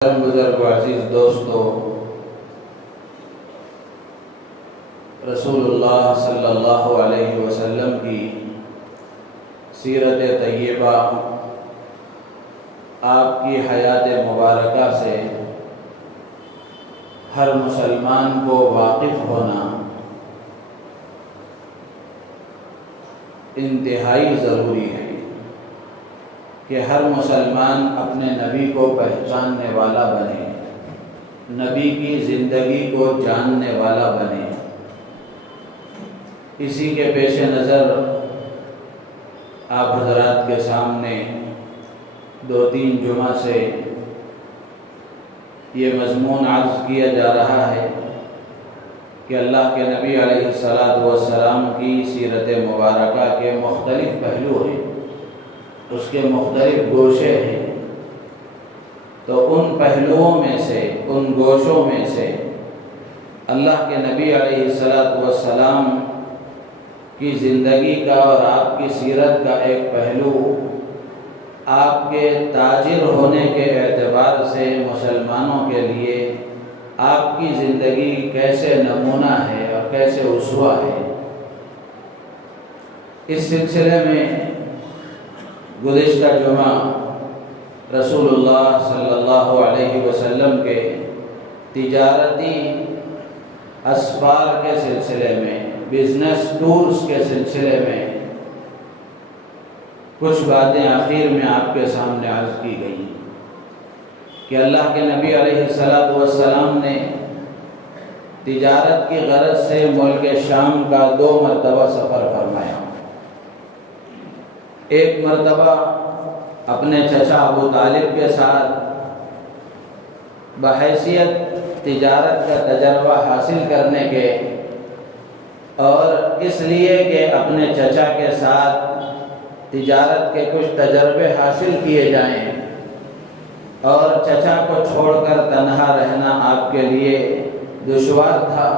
بزرگ و عزیز دوستو، رسول اللہ صلی اللہ علیہ وسلم کی سیرت طیبہ، آپ کی حیات مبارکہ سے ہر مسلمان کو واقف ہونا انتہائی ضروری ہے کہ ہر مسلمان اپنے نبی کو پہچاننے والا بنے، نبی کی زندگی کو جاننے والا بنے۔ اسی کے پیش نظر آپ حضرات کے سامنے 2-3 جمعہ سے یہ مضمون عرض کیا جا رہا ہے کہ اللہ کے نبی علیہ السلام کی سیرت مبارکہ کے مختلف پہلو ہیں، اس کے مختلف گوشے ہیں۔ تو ان پہلوؤں میں سے، ان گوشوں میں سے اللہ کے نبی علیہ السلام کی زندگی کا اور آپ کی سیرت کا ایک پہلو آپ کے تاجر ہونے کے اعتبار سے مسلمانوں کے لیے آپ کی زندگی کیسے نمونہ ہے اور کیسے اسوہ ہے۔ اس سلسلے میں گزشتہ جمعہ رسول اللہ صلی اللہ علیہ وسلم کے تجارتی اسفار کے سلسلے میں، بزنس ٹورز کے سلسلے میں کچھ باتیں آخر میں آپ کے سامنے عرض کی گئی کہ اللہ کے نبی علیہ السلام نے تجارت کی غرض سے ملک شام کا 2 مرتبہ سفر فرمایا۔ ایک مرتبہ اپنے چچا ابو طالب کے ساتھ بحیثیت تجارت کا تجربہ حاصل کرنے کے، اور اس لیے کہ اپنے چچا کے ساتھ تجارت کے کچھ تجربے حاصل کیے جائیں، اور چچا کو چھوڑ کر تنہا رہنا آپ کے لیے دشوار تھا،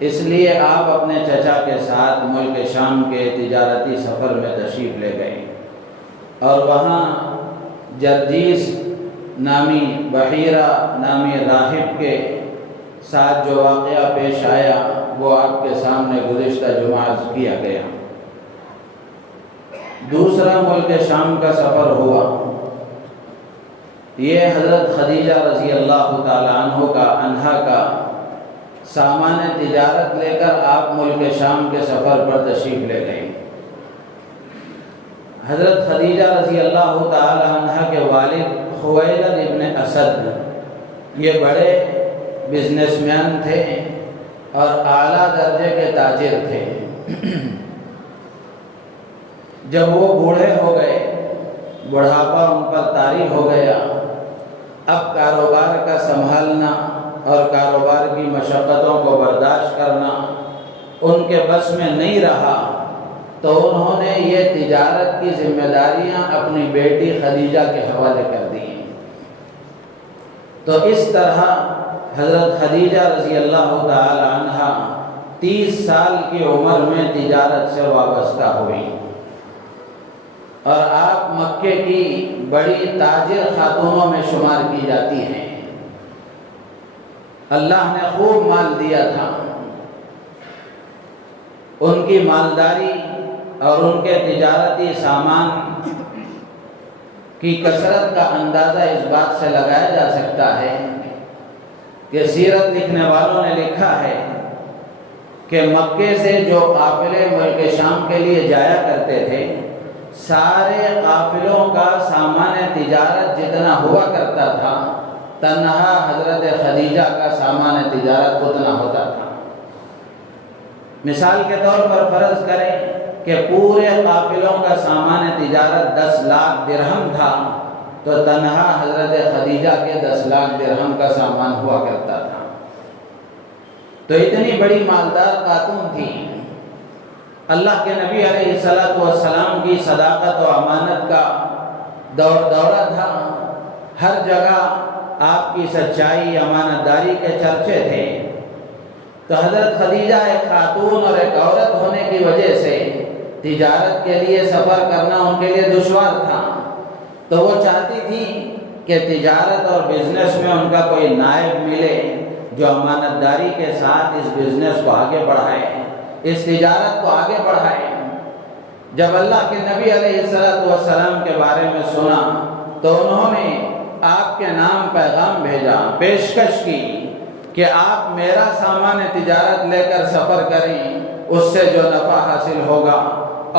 اس لیے آپ اپنے چچا کے ساتھ ملک شام کے تجارتی سفر میں تشریف لے گئے، اور وہاں جرجیس نامی بحیرہ نامی راہب کے ساتھ جو واقعہ پیش آیا وہ آپ کے سامنے گزشتہ جمعہ عرض کیا گیا۔ دوسرا ملک شام کا سفر ہوا، یہ حضرت خدیجہ رضی اللہ تعالیٰ عنہا کا سامان تجارت لے کر آپ ملک شام کے سفر پر تشریف لے گئے۔ حضرت خدیجہ رضی اللہ تعالیٰ عنہ کے والد خویلد ابن اسد یہ بڑے بزنس مین تھے اور اعلیٰ درجے کے تاجر تھے۔ جب وہ بوڑھے ہو گئے، بڑھاپا ان پر طاری ہو گیا، اب کاروبار کا سنبھالنا اور کاروبار کی مشقتوں کو برداشت کرنا ان کے بس میں نہیں رہا، تو انہوں نے یہ تجارت کی ذمہ داریاں اپنی بیٹی خدیجہ کے حوالے کر دی۔ تو اس طرح حضرت خدیجہ رضی اللہ تعالی عنہ 30 سال کی عمر میں تجارت سے وابستہ ہوئی، اور آپ مکے کی بڑی تاجر خاتونوں میں شمار کی جاتی ہیں۔ اللہ نے خوب مال دیا تھا، ان کی مالداری اور ان کے تجارتی سامان کی کثرت کا اندازہ اس بات سے لگایا جا سکتا ہے کہ سیرت لکھنے والوں نے لکھا ہے کہ مکے سے جو قافلے ملک شام کے لیے جایا کرتے تھے، سارے قافلوں کا سامان تجارت جتنا ہوا کرتا تھا، تنہا حضرت خدیجہ کا سامان تجارت اتنا ہوتا تھا۔ مثال کے طور پر فرض کریں کہ پورے قافلوں کا سامان تجارت 10 لاکھ درہم تھا، تو تنہا حضرت خدیجہ کے 10 لاکھ درہم کا سامان ہوا کرتا تھا۔ تو اتنی بڑی مالدار خاتون تھی۔ اللہ کے نبی علیہ السلام کی صداقت و امانت کا دورہ تھا، ہر جگہ آپ کی سچائی، امانت داری کے چرچے تھے۔ تو حضرت خدیجہ ایک خاتون اور ایک عورت ہونے کی وجہ سے تجارت کے لیے سفر کرنا ان کے لیے دشوار تھا، تو وہ چاہتی تھی کہ تجارت اور بزنس میں ان کا کوئی نائب ملے جو امانت داری کے ساتھ اس بزنس کو آگے بڑھائے، اس تجارت کو آگے بڑھائے۔ جب اللہ کے نبی علیہ السلام کے بارے میں سنا تو انہوں نے آپ کے نام پیغام بھیجا، پیشکش کی کہ آپ میرا سامان تجارت لے کر سفر کریں، اس سے جو نفع حاصل ہوگا،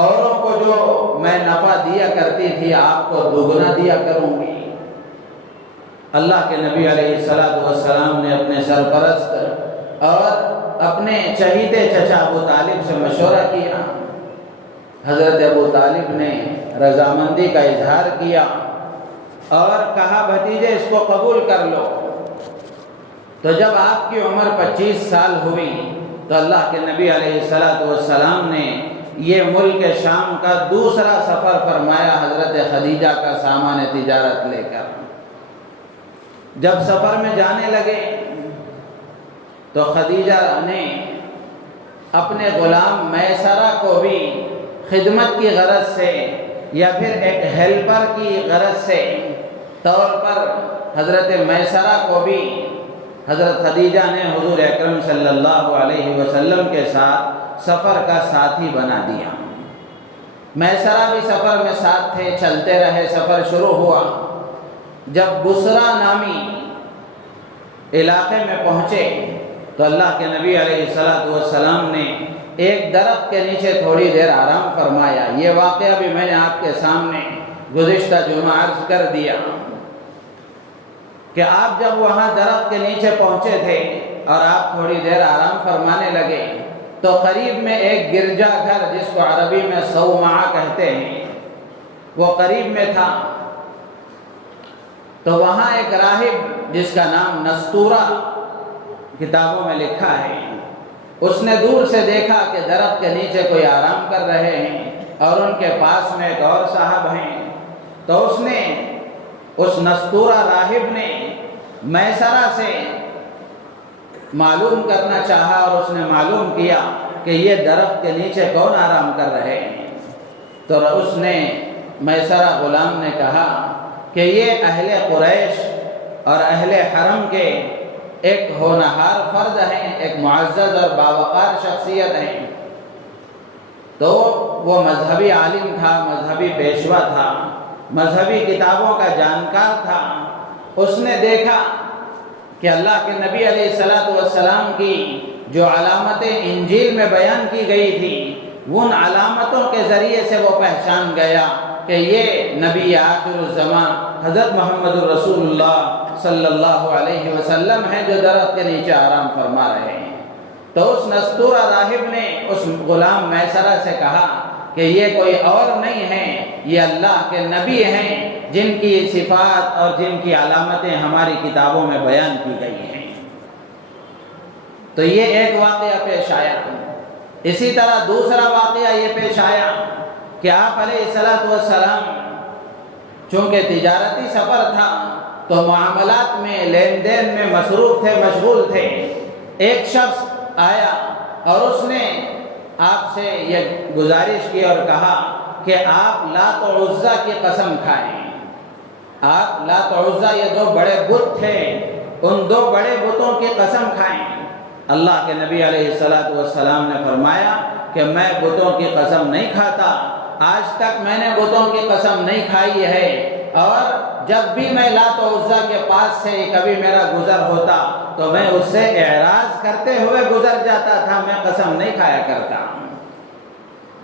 اوروں کو جو میں نفع دیا کرتی تھی آپ کو دوگنا دیا کروں گی۔ اللہ کے نبی علیہ السلام نے اپنے سرپرست اور اپنے چہیتے چچا ابو طالب سے مشورہ کیا۔ حضرت ابو طالب نے رضامندی کا اظہار کیا اور کہا بھتیجے اس کو قبول کر لو۔ تو جب آپ کی عمر 25 سال ہوئی تو اللہ کے نبی علیہ السلام نے یہ ملک شام کا دوسرا سفر فرمایا حضرت خدیجہ کا سامان تجارت لے کر۔ جب سفر میں جانے لگے تو خدیجہ نے اپنے غلام میسرہ کو بھی خدمت کی غرض سے یا پھر ایک ہیلپر کی غرض سے طور پر حضرت میسرہ کو بھی حضرت خدیجہ نے حضور اکرم صلی اللہ علیہ وسلم کے ساتھ سفر کا ساتھی بنا دیا۔ میسرہ بھی سفر میں ساتھ تھے، چلتے رہے، سفر شروع ہوا۔ جب بصرہ نامی علاقے میں پہنچے تو اللہ کے نبی علیہ السلام نے ایک درخت کے نیچے تھوڑی دیر آرام فرمایا۔ یہ واقعہ بھی میں نے آپ کے سامنے گزشتہ جمعہ عرض کر دیا کہ آپ جب وہاں درخت کے نیچے پہنچے تھے اور آپ تھوڑی دیر آرام فرمانے لگے تو قریب میں ایک گرجا گھر جس کو عربی میں صومعہ کہتے ہیں وہ قریب میں تھا۔ تو وہاں ایک راہب جس کا نام نستورہ کتابوں میں لکھا ہے، اس نے دور سے دیکھا کہ درخت کے نیچے کوئی آرام کر رہے ہیں اور ان کے پاس میں ایک اور صاحب ہیں۔ تو اس نستورہ راہب نے میسرہ سے معلوم کرنا چاہا اور اس نے معلوم کیا کہ یہ درخت کے نیچے کون آرام کر رہے ہیں۔ تو اس نے میسرہ غلام نے کہا کہ یہ اہل قریش اور اہل حرم کے ایک ہونہار فرد ہیں، ایک معزز اور باوقار شخصیت ہیں۔ تو وہ مذہبی عالم تھا، مذہبی پیشوا تھا، مذہبی کتابوں کا جانکار تھا۔ اس نے دیکھا کہ اللہ کے نبی علیہ السلام کی جو علامتیں انجیل میں بیان کی گئی تھی ان علامتوں کے ذریعے سے وہ پہچان گیا کہ یہ نبی آخر الزمان حضرت محمد رسول اللہ صلی اللہ علیہ وسلم ہیں جو درخت کے نیچے آرام فرما رہے ہیں۔ تو اس نستورہ راہب نے اس غلام میسرہ سے کہا کہ یہ کوئی اور نہیں ہیں، یہ اللہ کے نبی ہیں جن کی صفات اور جن کی علامتیں ہماری کتابوں میں بیان کی گئی ہیں۔ تو یہ ایک واقعہ پیش آیا۔ اسی طرح دوسرا واقعہ یہ پیش آیا کہ آپ علیہ السلام چونکہ تجارتی سفر تھا تو معاملات میں لین دین میں مصروف تھے، مشغول تھے۔ ایک شخص آیا اور اس نے آپ سے یہ گزارش کی اور کہا کہ آپ لات و عزا کی قسم کھائیں۔ آپ لات و عزا یہ دو بڑے بت تھے، ان دو بڑے بتوں کی قسم کھائیں۔ اللہ کے نبی علیہ السلام نے فرمایا کہ میں بتوں کی قسم نہیں کھاتا، آج تک میں نے بتوں کی قسم نہیں کھائی ہے، اور جب بھی میں لات و عزا کے پاس سے کبھی میرا گزر ہوتا تو میں اس سے اعراض کرتے ہوئے گزر جاتا تھا، میں قسم نہیں کھایا کرتا۔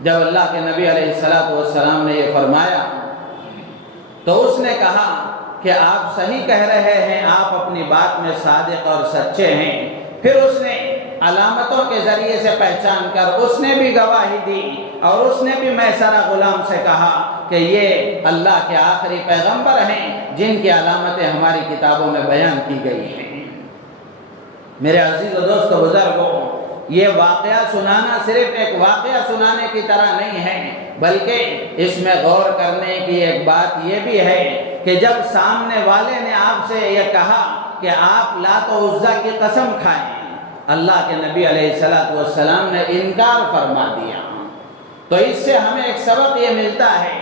جب اللہ کے نبی علیہ السلام نے یہ فرمایا تو اس نے کہا کہ آپ صحیح کہہ رہے ہیں، آپ اپنی بات میں صادق اور سچے ہیں۔ پھر اس نے علامتوں کے ذریعے سے پہچان کر اس نے بھی گواہی دی اور اس نے بھی میسرہ غلام سے کہا کہ یہ اللہ کے آخری پیغمبر ہیں جن کی علامتیں ہماری کتابوں میں بیان کی گئی ہیں۔ میرے عزیز و دوست و بزرگوں، یہ واقعہ سنانا صرف ایک واقعہ سنانے کی طرح نہیں ہے، بلکہ اس میں غور کرنے کی ایک بات یہ بھی ہے کہ جب سامنے والے نے آپ سے یہ کہا کہ آپ لات و عزا کی قسم کھائیں، اللہ کے نبی علیہ السلام نے انکار فرما دیا، تو اس سے ہمیں ایک سبق یہ ملتا ہے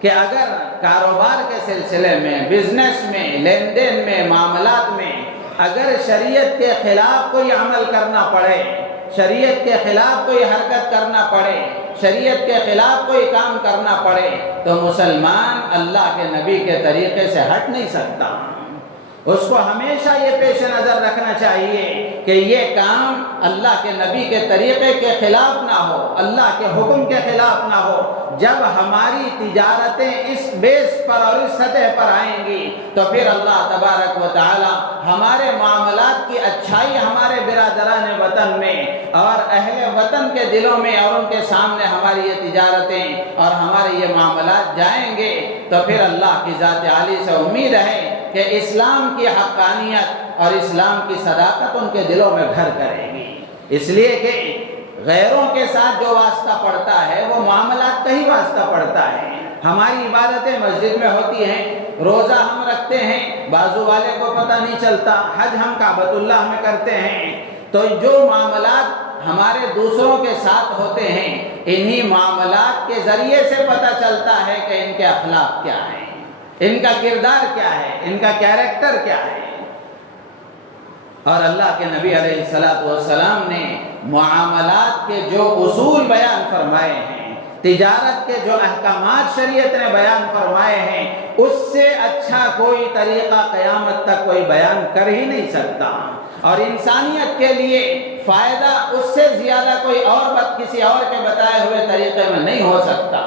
کہ اگر کاروبار کے سلسلے میں، بزنس میں، لین دین میں، معاملات میں اگر شریعت کے خلاف کوئی عمل کرنا پڑے، شریعت کے خلاف کوئی حرکت کرنا پڑے، شریعت کے خلاف کوئی کام کرنا پڑے، تو مسلمان اللہ کے نبی کے طریقے سے ہٹ نہیں سکتا۔ اس کو ہمیشہ یہ پیش نظر رکھنا چاہیے کہ یہ کام اللہ کے نبی کے طریقے کے خلاف نہ ہو، اللہ کے حکم کے خلاف نہ ہو۔ جب ہماری تجارتیں اس بیس پر اور اس سطح پر آئیں گی تو پھر اللہ تبارک و تعالی ہمارے معاملات کی اچھائی ہمارے برادران وطن میں اور اہل وطن کے دلوں میں اور ان کے سامنے ہماری یہ تجارتیں اور ہمارے یہ معاملات جائیں گے تو پھر اللہ کی ذات عالی سے امید ہے کہ اسلام کی حقانیت اور اسلام کی صداقت ان کے دلوں میں گھر کرے گی۔ اس لیے کہ غیروں کے ساتھ جو واسطہ پڑتا ہے وہ معاملات کا ہی واسطہ پڑتا ہے۔ ہماری عبادتیں مسجد میں ہوتی ہیں، روزہ ہم رکھتے ہیں، بازو والے کو پتہ نہیں چلتا، حج ہم کعبۃ اللہ میں کرتے ہیں، تو جو معاملات ہمارے دوسروں کے ساتھ ہوتے ہیں انہی معاملات کے ذریعے سے پتہ چلتا ہے کہ ان کے اخلاق کیا ہیں، ان کا کردار کیا ہے، ان کا کیریکٹر کیا ہے۔ اور اللہ کے نبی علیہ السلام نے معاملات کے جو اصول بیان فرمائے ہیں، تجارت کے جو احکامات شریعت نے بیان فرمائے ہیں، اس سے اچھا کوئی طریقہ قیامت تک کوئی بیان کر ہی نہیں سکتا، اور انسانیت کے لیے فائدہ اس سے زیادہ کوئی اور بات کسی اور کے بتائے ہوئے طریقے میں نہیں ہو سکتا۔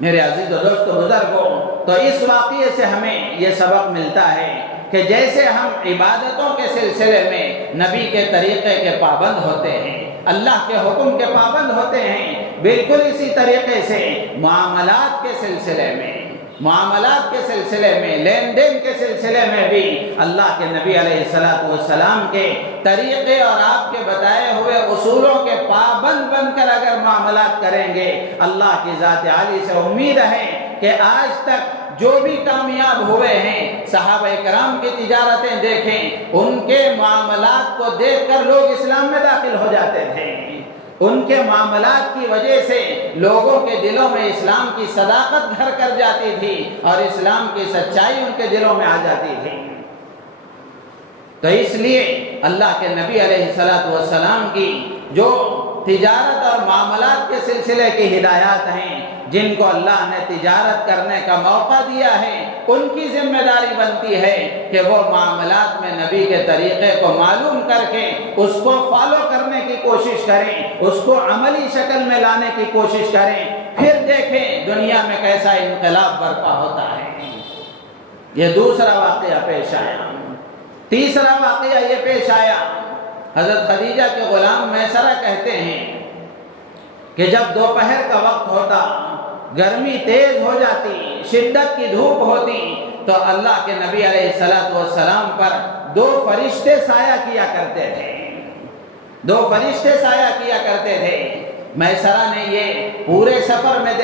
میرے عزیز و دوستو بزرگوں، تو اس واقعے سے ہمیں یہ سبق ملتا ہے کہ جیسے ہم عبادتوں کے سلسلے میں نبی کے طریقے کے پابند ہوتے ہیں، اللہ کے حکم کے پابند ہوتے ہیں، بالکل اسی طریقے سے معاملات کے سلسلے میں، لین دین کے سلسلے میں بھی اللہ کے نبی علیہ السلام کے طریقے اور آپ کے بتائے ہوئے اصولوں کے پابند بن کر اگر معاملات کریں گے، اللہ کی ذات عالی سے امید ہے کہ آج تک جو بھی کامیاب ہوئے ہیں، صحابہ کرام کی تجارتیں دیکھیں، ان کے معاملات کو دیکھ کر لوگ اسلام میں داخل ہو جاتے تھے، ان کے معاملات کی وجہ سے لوگوں کے دلوں میں اسلام کی صداقت گھر کر جاتی تھی اور اسلام کی سچائی ان کے دلوں میں آ جاتی تھی۔ تو اس لیے اللہ کے نبی علیہ السلام کی جو تجارت اور معاملات کے سلسلے کی ہدایات ہیں، جن کو اللہ نے تجارت کرنے کا موقع دیا ہے، ان کی ذمہ داری بنتی ہے کہ وہ معاملات میں نبی کے طریقے کو معلوم کر کے اس کو فالو کرنے کی کوشش کریں، اس کو عملی شکل میں لانے کی کوشش کریں، پھر دیکھیں دنیا میں کیسا انقلاب برپا ہوتا ہے۔ یہ دوسرا واقعہ پیش آیا۔ تیسرا واقعہ یہ پیش آیا، حضرت خدیجہ کے غلام میسرہ کہتے ہیں کہ جب دوپہر کا وقت ہوتا، گرمی تیز ہو جاتی، شدت کی دھوپ ہوتی، تو اللہ کے نبی علیہ السلام پر دو فرشتے سایہ کیا کرتے تھے، دو فرشتے سایہ کیا کرتے تھے۔ میسرہ نے یہ پورے سفر میں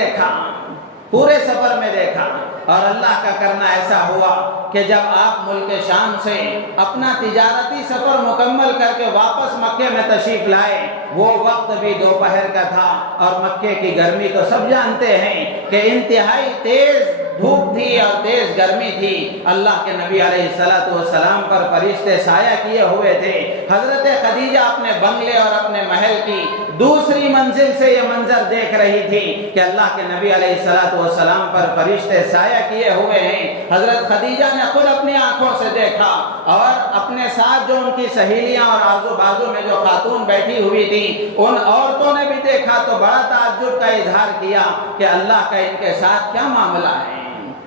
دیکھا، اور اللہ کا کرنا ایسا ہوا کہ جب آپ ملک شام سے اپنا تجارتی سفر مکمل کر کے واپس مکے میں تشریف لائے، وہ وقت بھی دوپہر کا تھا، اور مکے کی گرمی تو سب جانتے ہیں کہ انتہائی تیز دھوپ تھی اور تیز گرمی تھی۔ اللہ کے نبی علیہ السلام پر فرشتے سایہ کیے ہوئے تھے۔ حضرت خدیجہ اپنے بنگلے اور اپنے محل کی دوسری منزل سے یہ منظر دیکھ رہی تھی کہ اللہ کے نبی علیہ السلام پر فرشتے سایہ کیے ہوئے ہیں۔ حضرت خدیجہ نے خود اپنی آنکھوں سے دیکھا، اور اپنے ساتھ جو ان کی سہیلیاں اور آزو بازو میں جو خاتون بیٹھی ہوئی تھی ان عورتوں نے بھی دیکھا تو بڑا تعجب کا اظہار کیا کہ اللہ کا ان کے ساتھ کیا معاملہ ہے،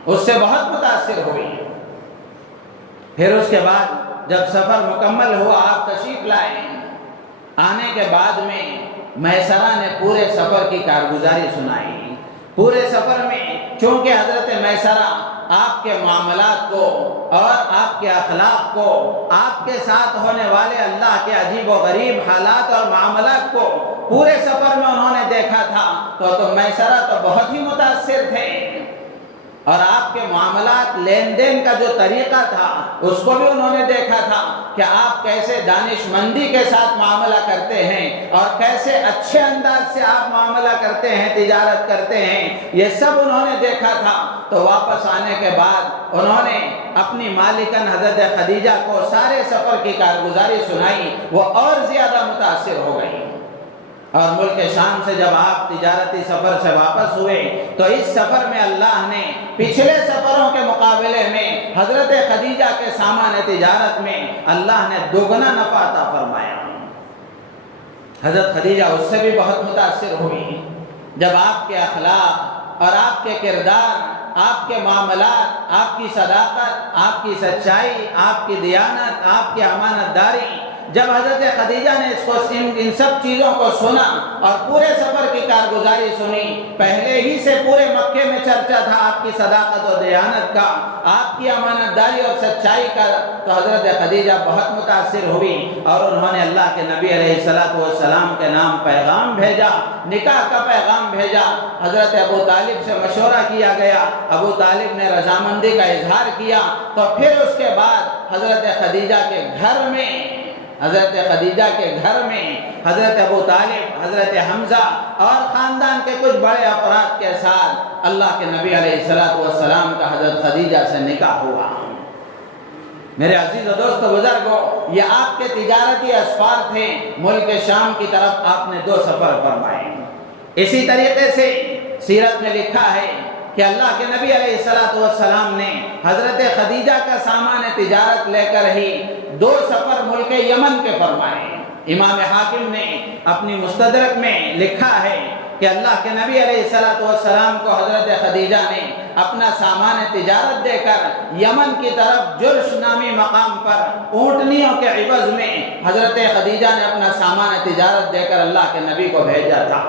اس سے بہت متاثر ہوئی۔ پھر اس کے بعد جب سفر مکمل ہوا، آپ تشریف لائے، آنے کے بعد میں میسرہ نے پورے سفر کی کارگزاری سنائی۔ پورے سفر میں چونکہ حضرت میسرہ آپ کے معاملات کو اور آپ کے اخلاق کو، آپ کے ساتھ ہونے والے اللہ کے عجیب و غریب حالات اور معاملات کو پورے سفر میں انہوں نے دیکھا تھا، تو میسرہ تو بہت ہی متاثر تھے۔ اور آپ کے معاملات لین دین کا جو طریقہ تھا اس کو بھی انہوں نے دیکھا تھا کہ آپ کیسے دانش مندی کے ساتھ معاملہ کرتے ہیں اور کیسے اچھے انداز سے آپ معاملہ کرتے ہیں، تجارت کرتے ہیں، یہ سب انہوں نے دیکھا تھا۔ تو واپس آنے کے بعد انہوں نے اپنی مالکن حضرت خدیجہ کو سارے سفر کی کارگزاری سنائی، وہ اور زیادہ متاثر ہو گئی۔ اور ملک شام سے جب آپ تجارتی سفر سے واپس ہوئے تو اس سفر میں اللہ نے پچھلے سفروں کے مقابلے میں حضرت خدیجہ کے سامان تجارت میں اللہ نے دوگنا نفع عطا فرمایا۔ حضرت خدیجہ اس سے بھی بہت متاثر ہوئی جب آپ کے اخلاق اور آپ کے کردار، آپ کے معاملات، آپ کی صداقت، آپ کی سچائی، آپ کی دیانت، آپ کی امانت داری، جب حضرت خدیجہ نے ان سب چیزوں کو سنا اور پورے سفر کی کارگزاری سنی، پہلے ہی سے پورے مکے میں چرچا تھا آپ کی صداقت و دیانت کا، آپ کی امانت داری اور سچائی کا، تو حضرت خدیجہ بہت متاثر ہوئی اور انہوں نے اللہ کے نبی علیہ السلام کے نام پیغام بھیجا، نکاح کا پیغام بھیجا۔ حضرت ابو طالب سے مشورہ کیا گیا، ابو طالب نے رضامندی کا اظہار کیا، تو پھر اس کے بعد حضرت خدیجہ کے گھر میں حضرت ابو طالب، حضرت حمزہ اور خاندان کے کچھ بڑے افراد کے ساتھ اللہ کے نبی علیہ السلام کا حضرت خدیجہ سے نکاح ہوا۔ میرے عزیز و دوست و بزرگوں، یہ آپ کے تجارتی اسفار تھے، ملک شام کی طرف آپ نے 2 سفر فرمائے۔ اسی طریقے سے سیرت میں لکھا ہے کہ اللہ کے نبی علیہ السلام نے حضرت خدیجہ کا سامان تجارت لے کر ہی 2 سفر ملک یمن کے فرمائے۔ امام حاکم نے اپنی مستدرک میں لکھا ہے کہ اللہ کے نبی علیہ السلام کو حضرت خدیجہ نے اپنا سامان تجارت دے کر یمن کی طرف جرش نامی مقام پر اونٹنیوں کے عوض میں حضرت خدیجہ نے اپنا سامان تجارت دے کر اللہ کے نبی کو بھیجا تھا۔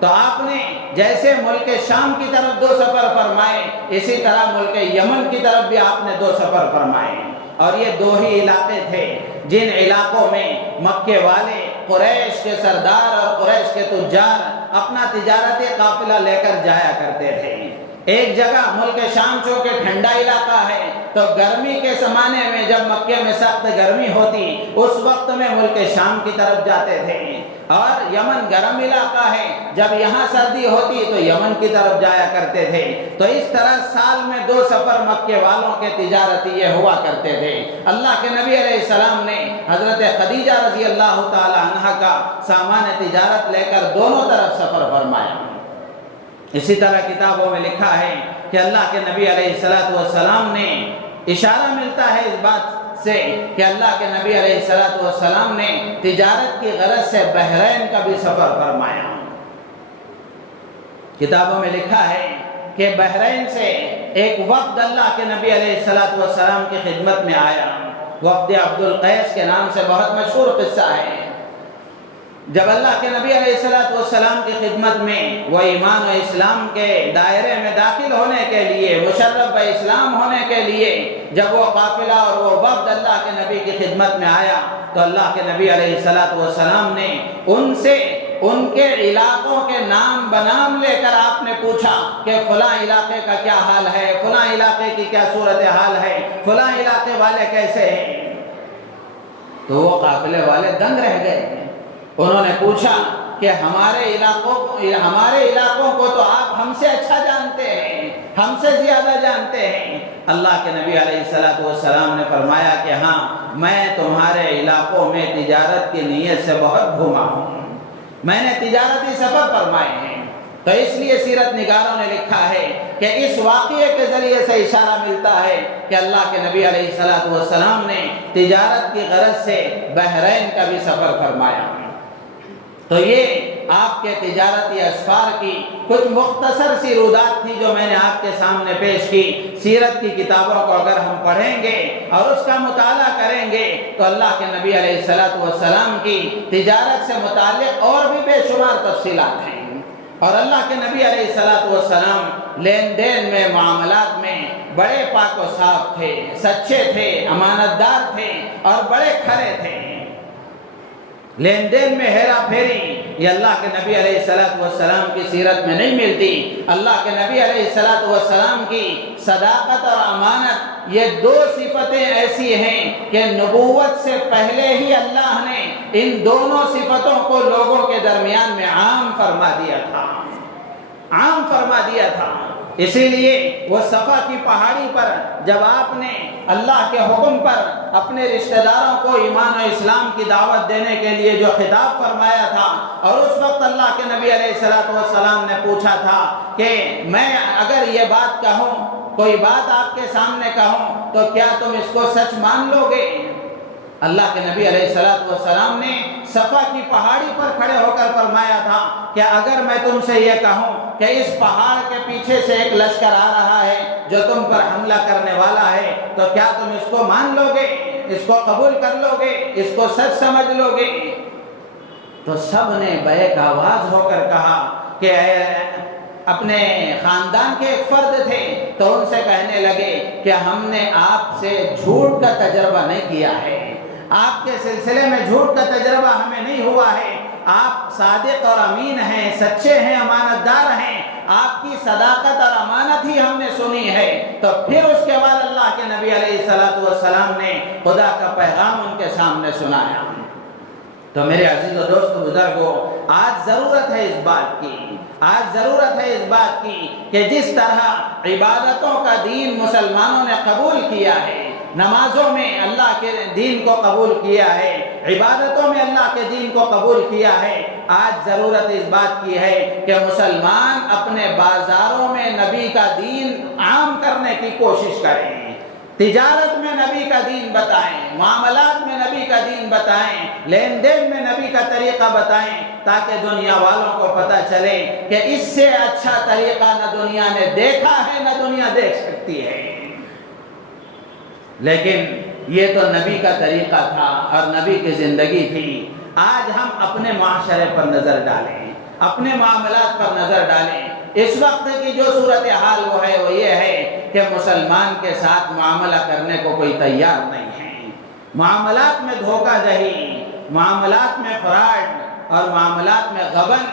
تو آپ نے جیسے ملک شام کی طرف 2 سفر فرمائے، اسی طرح ملک یمن کی طرف بھی آپ نے 2 سفر فرمائے، اور یہ 2 ہی علاقے تھے جن علاقوں میں مکے والے، قریش کے سردار اور قریش کے تجار اپنا تجارتی قافلہ لے کر جایا کرتے تھے۔ ایک جگہ ملک شام چونکہ ٹھنڈا علاقہ ہے تو گرمی کے زمانے میں جب مکے میں سخت گرمی ہوتی اس وقت میں ملک شام کی طرف جاتے تھے، اور یمن گرم علاقہ ہے، جب یہاں سردی ہوتی تو یمن کی طرف جایا کرتے تھے۔ تو اس طرح سال میں 2 سفر مکے والوں کے تجارتی یہ ہوا کرتے تھے۔ اللہ کے نبی علیہ السلام نے حضرت خدیجہ رضی اللہ تعالی عنہ کا سامان تجارت لے کر دونوں طرف سفر فرمایا۔ اسی طرح کتابوں میں لکھا ہے کہ اللہ کے نبی علیہ السلام نے اشارہ ملتا ہے اس بات سے کہ اللہ کے نبی علیہ السلام نے تجارت کی غرض سے بحرین کا بھی سفر فرمایا۔ کتابوں میں لکھا ہے کہ بحرین سے ایک وفد اللہ کے نبی علیہ السلام کی خدمت میں آیا، وفد عبد القیس کے نام سے بہت مشہور قصہ ہے۔ جب اللہ کے نبی علیہ السلام کی خدمت میں وہ ایمان و اسلام کے دائرے میں داخل ہونے کے لیے، مشرف اسلام ہونے کے لیے جب وہ قافلہ اور وہ وفد اللہ کے نبی کی خدمت میں آیا تو اللہ کے نبی علیہ السلام نے ان سے ان کے علاقوں کے نام بنام لے کر آپ نے پوچھا کہ فلاں علاقے کا کیا حال ہے، فلاں علاقے کی کیا صورتحال ہے، فلاں علاقے والے کیسے ہیں۔ تو وہ قافلے والے دنگ رہ گئے۔ انہوں نے پوچھا کہ ہمارے علاقوں کو تو آپ ہم سے اچھا جانتے ہیں، ہم سے زیادہ جانتے ہیں۔ اللہ کے نبی علیہ السلام نے فرمایا کہ ہاں، میں تمہارے علاقوں میں تجارت کی نیت سے بہت گھوما ہوں، میں نے تجارتی سفر فرمائے ہیں۔ تو اس لیے سیرت نگاروں نے لکھا ہے کہ اس واقعے کے ذریعے سے اشارہ ملتا ہے کہ اللہ کے نبی علیہ السلام نے تجارت کی غرض سے بحرین کا بھی سفر فرمایا۔ تو یہ آپ کے تجارتی اسفار کی کچھ مختصر سی رودات تھی جو میں نے آپ کے سامنے پیش کی۔ سیرت کی کتابوں کو اگر ہم پڑھیں گے اور اس کا مطالعہ کریں گے تو اللہ کے نبی علیہ السلام کی تجارت سے متعلق اور بھی بے شمار تفصیلات ہیں، اور اللہ کے نبی علیہ السلام لین دین میں، معاملات میں بڑے پاک و صاف تھے، سچے تھے، امانت دار تھے اور بڑے کھرے تھے۔ لین دین میں ہیرا پھیری یہ اللہ کے نبی علیہ السلام کی سیرت میں نہیں ملتی۔ اللہ کے نبی علیہ السلام کی صداقت اور امانت، یہ دو صفتیں ایسی ہیں کہ نبوت سے پہلے ہی اللہ نے ان دونوں صفتوں کو لوگوں کے درمیان میں عام فرما دیا تھا، عام فرما دیا تھا۔ اسی لیے وہ صفا کی پہاڑی پر جب آپ نے اللہ کے حکم پر اپنے رشتہ داروں کو ایمان و اسلام کی دعوت دینے کے لیے جو خطاب فرمایا تھا، اور اس وقت اللہ کے نبی علیہ السلام نے پوچھا تھا کہ میں اگر یہ بات کہوں، کوئی بات آپ کے سامنے کہوں تو کیا تم اس کو سچ مان لو گے؟ اللہ کے نبی علیہ السلام نے صفا کی پہاڑی پر کھڑے ہو کر فرمایا تھا کہ اگر میں تم سے یہ کہوں کہ اس پہاڑ کے پیچھے سے ایک لشکر آ رہا ہے جو تم پر حملہ کرنے والا ہے، تو کیا تم اس کو مان لو گے، اس کو قبول کر لو گے، اس کو سچ سمجھ لو گے؟ تو سب نے بیک آواز ہو کر کہا کہ اپنے خاندان کے ایک فرد تھے تو ان سے کہنے لگے کہ ہم نے آپ سے جھوٹ کا تجربہ نہیں کیا ہے، آپ کے سلسلے میں جھوٹ کا تجربہ ہمیں نہیں ہوا ہے، آپ صادق اور امین ہیں، سچے ہیں، امانت دار ہیں، آپ کی صداقت اور امانت ہی ہم نے سنی ہے۔ تو پھر اس کے بعد اللہ کے نبی علیہ السلام نے خدا کا پیغام ان کے سامنے سنایا۔ تو میرے عزیز و دوست بزرگوں، آج ضرورت ہے اس بات کی، آج ضرورت ہے اس بات کی کہ جس طرح عبادتوں کا دین مسلمانوں نے قبول کیا ہے، نمازوں میں اللہ کے دین کو قبول کیا ہے، عبادتوں میں اللہ کے دین کو قبول کیا ہے، آج ضرورت اس بات کی ہے کہ مسلمان اپنے بازاروں میں نبی کا دین عام کرنے کی کوشش کریں، تجارت میں نبی کا دین بتائیں، معاملات میں نبی کا دین بتائیں، لین دین میں نبی کا طریقہ بتائیں، تاکہ دنیا والوں کو پتہ چلے کہ اس سے اچھا طریقہ نہ دنیا نے دیکھا ہے نہ دنیا دیکھ سکتی ہے۔ لیکن یہ تو نبی کا طریقہ تھا اور نبی کی زندگی تھی۔ آج ہم اپنے معاشرے پر نظر ڈالیں، اپنے معاملات پر نظر ڈالیں۔ اس وقت کی جو صورتحال وہ یہ ہے کہ مسلمان کے ساتھ معاملہ کرنے کو کوئی تیار نہیں ہے۔ معاملات میں دھوکہ دہی، معاملات میں فراڈ اور معاملات میں غبن،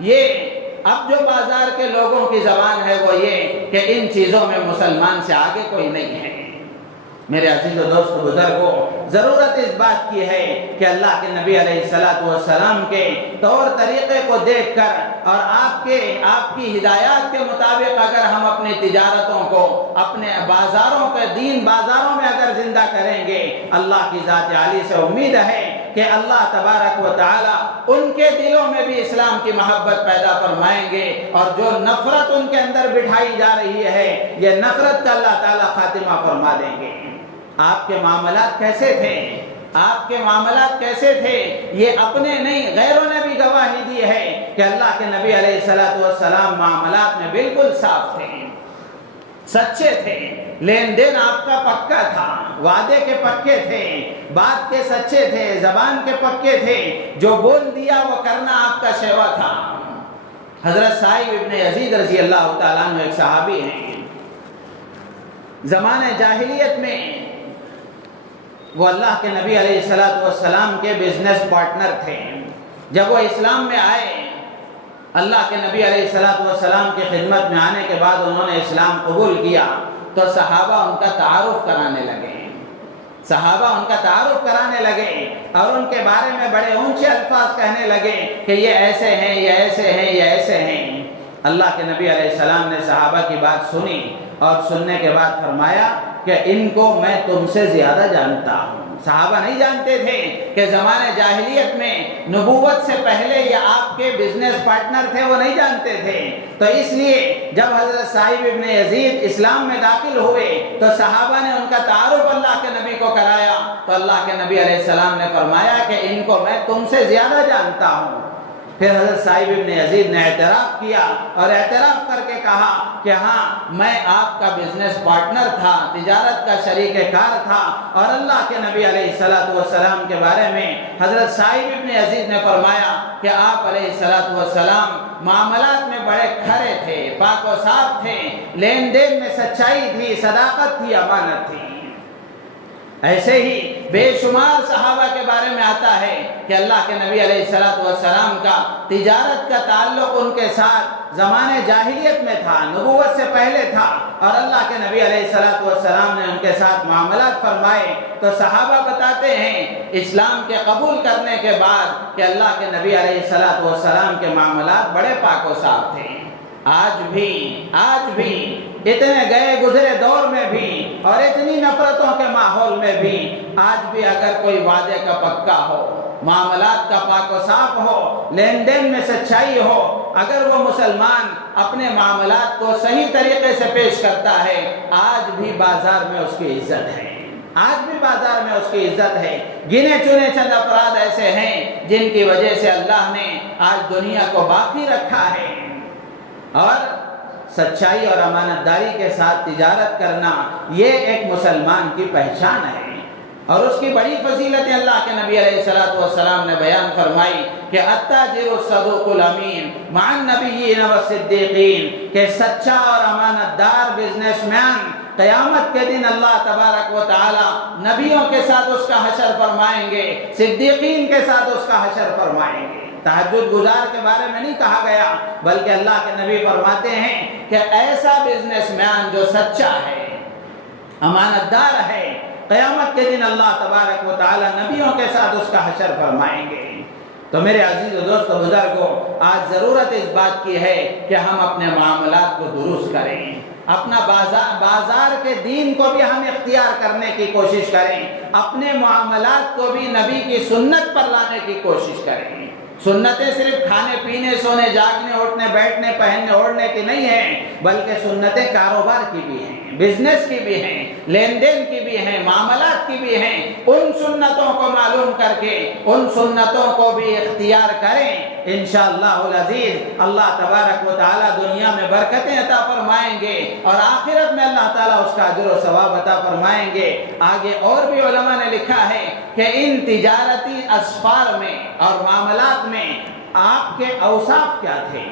یہ اب جو بازار کے لوگوں کی زبان ہے وہ یہ کہ ان چیزوں میں مسلمان سے آگے کوئی نہیں ہے۔ میرے عزیز و دوست بزرگوں، ضرورت اس بات کی ہے کہ اللہ کے نبی علیہ السلام کے طور طریقے کو دیکھ کر اور آپ کی ہدایات کے مطابق اگر ہم اپنی تجارتوں کو، اپنے بازاروں کے دین بازاروں میں اگر زندہ کریں گے، اللہ کی ذات عالی سے امید ہے کہ اللہ تبارک و تعالی ان کے دلوں میں بھی اسلام کی محبت پیدا فرمائیں گے، اور جو نفرت ان کے اندر بٹھائی جا رہی ہے، یہ نفرت کا اللہ تعالی خاتمہ فرما دیں گے۔ آپ کے معاملات کیسے تھے؟ آپ کے معاملات کیسے تھے؟ یہ اپنے نہیں، غیروں نے بھی گواہی دی ہے کہ اللہ کے نبی علیہ السلام معاملات میں بالکل صاف تھے، سچے تھے، لین دین آپ کا پکا تھا، وعدے کے پکے تھے، بات کے سچے تھے، زبان کے پکے تھے، جو بول دیا وہ کرنا آپ کا شیوا تھا۔ حضرت صاحب ابن یزید رضی اللہ تعالیٰ عنہ ایک صحابی ہیں، زمانہ جاہلیت میں وہ اللہ کے نبی علیہ السلام کے بزنس پارٹنر تھے۔ جب وہ اسلام میں آئے، اللہ کے نبی علیہ السلام کی خدمت میں آنے کے بعد انہوں نے اسلام قبول کیا، تو صحابہ ان کا تعارف کرانے لگے، صحابہ ان کا تعارف کرانے لگے اور ان کے بارے میں بڑے اونچے الفاظ کہنے لگے کہ یہ ایسے ہیں، یہ ایسے ہیں، یہ ایسے ہیں۔ اللہ کے نبی علیہ السلام نے صحابہ کی بات سنی اور سننے کے بعد فرمایا کہ ان کو میں تم سے زیادہ جانتا ہوں۔ صحابہ نہیں جانتے تھے کہ زمانے جاہلیت میں نبوت سے پہلے یہ آپ کے بزنس پارٹنر تھے، وہ نہیں جانتے تھے۔ تو اس لیے جب حضرت صاحب ابن یزید اسلام میں داخل ہوئے تو صحابہ نے ان کا تعارف اللہ کے نبی کو کرایا، تو اللہ کے نبی علیہ السلام نے فرمایا کہ ان کو میں تم سے زیادہ جانتا ہوں۔ پھر حضرت صاحب ابن یزید نے اعتراف کیا اور اعتراف کر کے کہا کہ ہاں، میں آپ کا بزنس پارٹنر تھا، تجارت کا شریک کار تھا۔ اور اللہ کے نبی علیہ السلام کے بارے میں حضرت صاحب ابن یزید نے فرمایا کہ آپ علیہ السلام معاملات میں بڑے کھرے تھے، پاک و صاف تھے، لین دین میں سچائی تھی، صداقت تھی، امانت تھی۔ ایسے ہی بے شمار صحابہ کے بارے میں آتا ہے کہ اللہ کے نبی علیہ السلام کا تجارت کا تعلق ان کے ساتھ زمانے جاہلیت میں تھا، نبوت سے پہلے تھا، اور اللہ کے نبی علیہ السلام نے ان کے ساتھ معاملات فرمائے تو صحابہ بتاتے ہیں اسلام کے قبول کرنے کے بعد کہ اللہ کے نبی علیہ السلام کے معاملات بڑے پاک و صاف تھے۔ آج بھی اتنے گئے گزرے دور میں بھی اور اتنی نفرتوں کے ماحول میں بھی آج بھی اگر کوئی وعدے کا پکا ہو، معاملات کا پاک و صاف ہو، لین دین میں سچائی ہو، اگر وہ مسلمان اپنے معاملات کو صحیح طریقے سے پیش کرتا ہے، آج بھی بازار میں اس کی عزت ہے، آج بھی بازار میں اس کی عزت ہے۔ گنے چنے چند افراد ایسے ہیں جن کی وجہ سے اللہ نے آج دنیا کو باقی رکھا ہے، اور سچائی اور امانت داری کے ساتھ تجارت کرنا یہ ایک مسلمان کی پہچان ہے، اور اس کی بڑی فضیلتیں اللہ کے نبی علیہ السلام نے بیان فرمائی کہ التاجر الصدوق الامین مع النبیین والصدیقین، کہ سچا اور امانت دار بزنس مین قیامت کے دن اللہ تبارک و تعالی نبیوں کے ساتھ اس کا حشر فرمائیں گے، صدیقین کے ساتھ اس کا حشر فرمائیں گے۔ تہجد گزار کے بارے میں نہیں کہا گیا، بلکہ اللہ کے نبی فرماتے ہیں کہ ایسا بزنس مین جو سچا ہے، امانت دار ہے، قیامت کے دن اللہ تبارک و تعالی نبیوں کے ساتھ اس کا حشر فرمائیں گے۔ تو میرے عزیز و دوست بزرگوں، آج ضرورت اس بات کی ہے کہ ہم اپنے معاملات کو درست کریں، اپنا بازار کے دین کو بھی ہم اختیار کرنے کی کوشش کریں، اپنے معاملات کو بھی نبی کی سنت پر لانے کی کوشش کریں۔ سنتیں صرف کھانے پینے سونے جاگنے اٹھنے بیٹھنے پہننے اوڑھنے کی نہیں ہیں، بلکہ سنتیں کاروبار کی بھی ہیں، بزنس کی بھی ہیں، لین دین کی بھی ہیں، معاملات کی بھی ہیں۔ ان سنتوں کو معلوم کر کے ان سنتوں کو بھی اختیار کریں، انشاءاللہ العزیز اللہ تبارک و تعالی دنیا میں برکتیں عطا فرمائیں گے، اور آخرت میں اللہ تعالیٰ اس کا اجر و ثواب عطا فرمائیں گے۔ آگے اور بھی علماء نے لکھا ہے کہ ان تجارتی اسفار میں اور معاملات میں آپ کے اوصاف کیا تھے،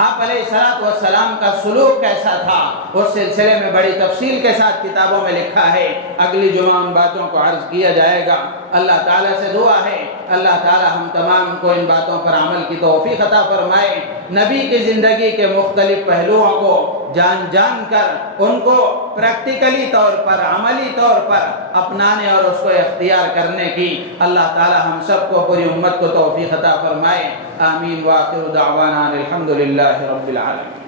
آپ علیہ السلام کا سلوک کیسا تھا، اس سلسلے میں بڑی تفصیل کے ساتھ کتابوں میں لکھا ہے۔ اگلی جمعہ ان باتوں کو عرض کیا جائے گا۔ اللہ تعالیٰ سے دعا ہے اللہ تعالیٰ ہم تمام کو ان باتوں پر عمل کی توفیق عطا فرمائے، نبی کی زندگی کے مختلف پہلوؤں کو جان کر ان کو پریکٹیکلی طور پر، عملی طور پر اپنانے اور اس کو اختیار کرنے کی اللہ تعالیٰ ہم سب کو، پوری امت کو توفیق عطا فرمائے۔ آمین۔ وآخر دعوانا الحمدللہ رب العالمین۔